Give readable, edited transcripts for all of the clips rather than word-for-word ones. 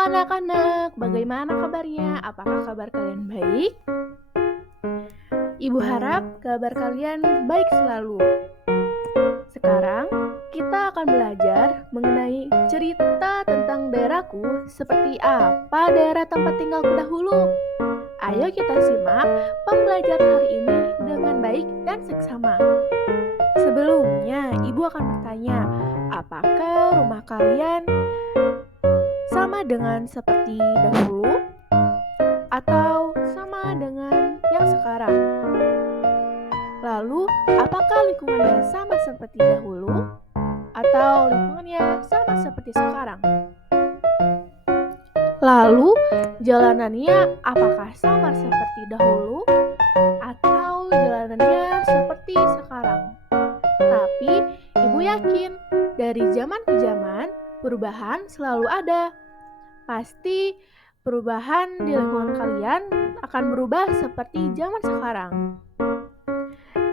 anak-anak, bagaimana kabarnya? Apakah kabar kalian baik? Ibu harap kabar kalian baik selalu. Sekarang kita akan belajar mengenai cerita tentang daerahku seperti apa daerah tempat tinggalku dahulu. Ayo kita simak pembelajaran hari ini dengan baik dan seksama. Sebelumnya, ibu akan bertanya, apakah rumah kalian sama dengan seperti dahulu atau sama dengan yang sekarang? Lalu, apakah lingkungannya sama seperti dahulu atau lingkungannya sama seperti sekarang? Lalu, jalanannya apakah sama seperti dahulu atau jalanannya seperti sekarang? Tapi, ibu yakin dari zaman ke zaman perubahan selalu ada. Pasti perubahan di lingkungan kalian akan berubah seperti zaman sekarang.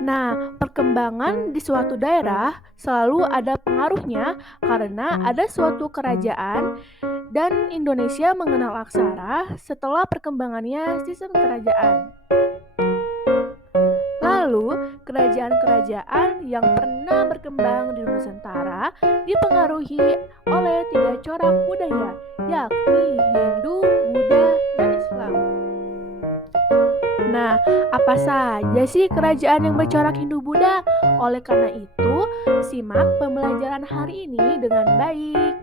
Nah, perkembangan di suatu daerah selalu ada pengaruhnya karena ada suatu kerajaan dan Indonesia mengenal aksara setelah perkembangannya sistem kerajaan. Lalu, kerajaan-kerajaan yang pernah berkembang di Nusantara dipengaruhi oleh 3 corak budaya, yakni Hindu, Buddha, dan Islam. Nah, apa saja sih kerajaan yang bercorak Hindu-Buddha? Oleh karena itu, simak pembelajaran hari ini dengan baik.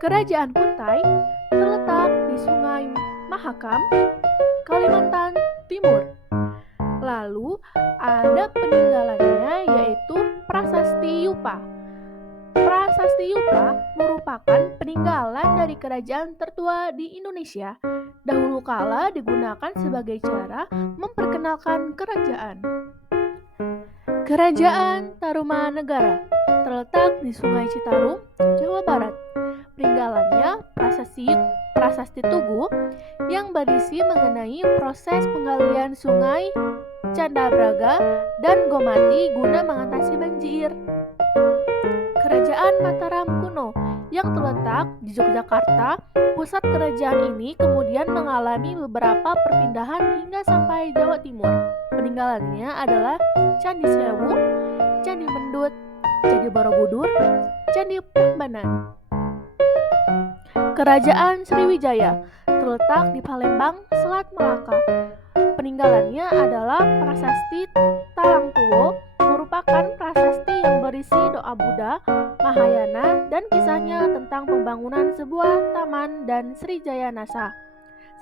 Kerajaan Kutai terletak di Sungai Mahakam, Kalimantan Timur. Lalu ada peninggalannya yaitu Prasasti Yupa. Prasasti Yupa merupakan peninggalan dari kerajaan tertua di Indonesia. Dahulu kala digunakan sebagai cara memperkenalkan kerajaan. Kerajaan Tarumanegara terletak di Sungai Citarum, Jawa Barat. Peninggalannya Prasasti Tugu yang berisi mengenai proses penggalian sungai Candabraga dan Gomati guna mengatasi banjir. Kerajaan Mataram kuno yang terletak di Yogyakarta, pusat kerajaan ini kemudian mengalami beberapa perpindahan hingga sampai Jawa Timur. Peninggalannya adalah Candi Sewu, Candi Mendut, Candi Borobudur, Candi Prambanan. Kerajaan Sriwijaya terletak di Palembang, Selat Malaka. Peninggalannya adalah Prasasti Talangtuwo, merupakan prasasti yang berisi doa Buddha, Mahayana, dan kisahnya tentang pembangunan sebuah taman dan Srijaya Nasa,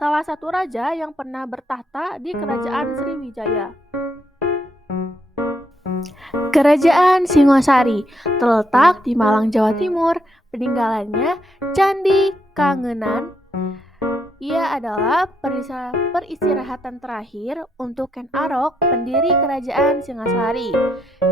salah satu raja yang pernah bertahta di Kerajaan Sriwijaya. Kerajaan Singosari terletak di Malang, Jawa Timur. Peninggalannya Candi Kangenan. Ia adalah peristirahatan terakhir untuk Ken Arok, pendiri Kerajaan Singasari.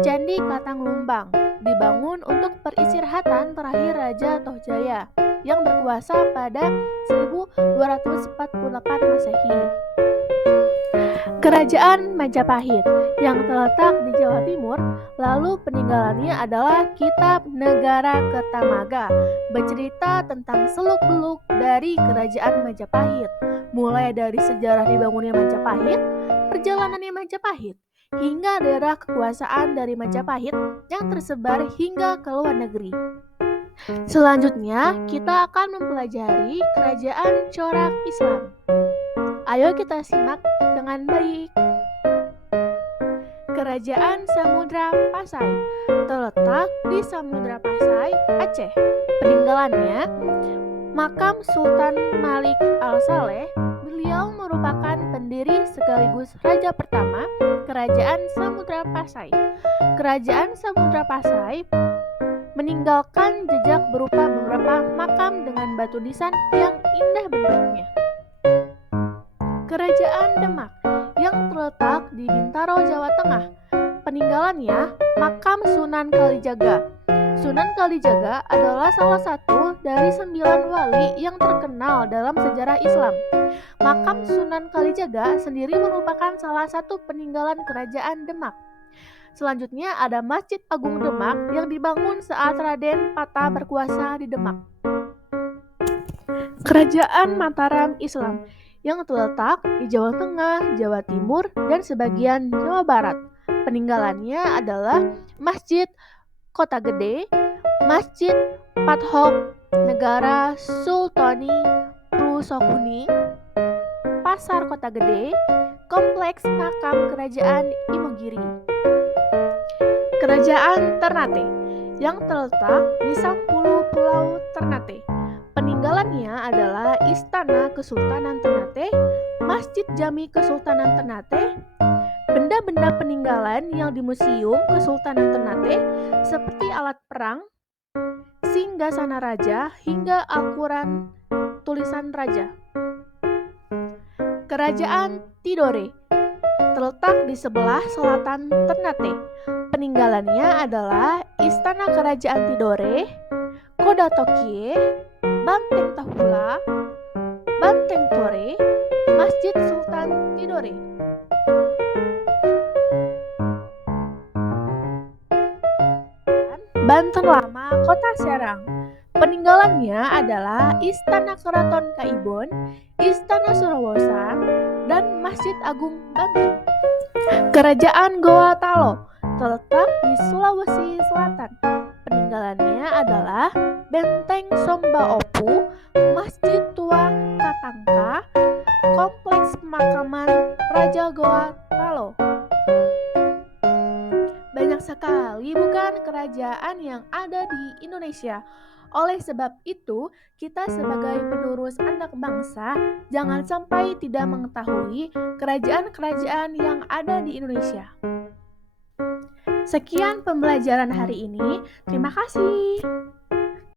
Candi Katang Lumbang dibangun untuk peristirahatan terakhir Raja Tohjaya yang berkuasa pada 1248 Masehi. Kerajaan Majapahit yang terletak di Jawa Timur, lalu peninggalannya adalah Kitab Negara Kertamaga, bercerita tentang seluk-beluk dari Kerajaan Majapahit, mulai dari sejarah dibangunnya Majapahit, perjalanannya Majapahit, hingga daerah kekuasaan dari Majapahit yang tersebar hingga ke luar negeri. Selanjutnya, kita akan mempelajari Kerajaan Corak Islam. Ayo kita simak dengan baik. Kerajaan Samudra Pasai terletak di Samudra Pasai, Aceh. Peninggalannya Makam Sultan Malik Al-Saleh. Beliau merupakan pendiri sekaligus raja pertama Kerajaan Samudra Pasai. Kerajaan Samudra Pasai meninggalkan jejak berupa beberapa makam dengan batu nisan yang indah bentuknya. Kerajaan Demak yang terletak di Bintaro, Jawa Tengah. Peninggalannya Makam Sunan Kalijaga. Sunan Kalijaga adalah salah satu dari 9 wali yang terkenal dalam sejarah Islam. Makam Sunan Kalijaga sendiri merupakan salah satu peninggalan Kerajaan Demak. Selanjutnya ada Masjid Agung Demak yang dibangun saat Raden Pata berkuasa di Demak. Kerajaan Mataram Islam yang terletak di Jawa Tengah, Jawa Timur, dan sebagian Jawa Barat. Peninggalannya adalah Masjid Kota Gede, Masjid Pathok Negara Sultani Plusokuning, Pasar Kota Gede, Kompleks Makam Kerajaan Imogiri. Kerajaan Ternate yang terletak di Sampulu Pulau Ternate. Peninggalannya adalah Istana Kesultanan Ternate, Masjid Jami Kesultanan Ternate, benda-benda peninggalan yang di Museum Kesultanan Ternate seperti alat perang, singgasana raja, hingga Al-Quran tulisan raja. Kerajaan Tidore terletak di sebelah selatan Ternate. Peninggalannya adalah Istana Kerajaan Tidore, Koda Tokie, Banteng Tahula, Banteng Tore, Masjid Sultan Tidore. Banten Lama, Kota Serang. Peninggalannya adalah Istana Keraton Kaibon, Istana Surawosan, dan Masjid Agung Banten. Kerajaan Goa Talo terletak di Sulawesi Selatan. Peninggalannya adalah Benteng Somba Opu, Masjid Tua Katangka, Kompleks Pemakaman Raja Goa Talo. Banyak sekali bukan kerajaan yang ada di Indonesia. Oleh sebab itu, kita sebagai penerus anak bangsa jangan sampai tidak mengetahui kerajaan-kerajaan yang ada di Indonesia. Sekian pembelajaran hari ini. Terima kasih.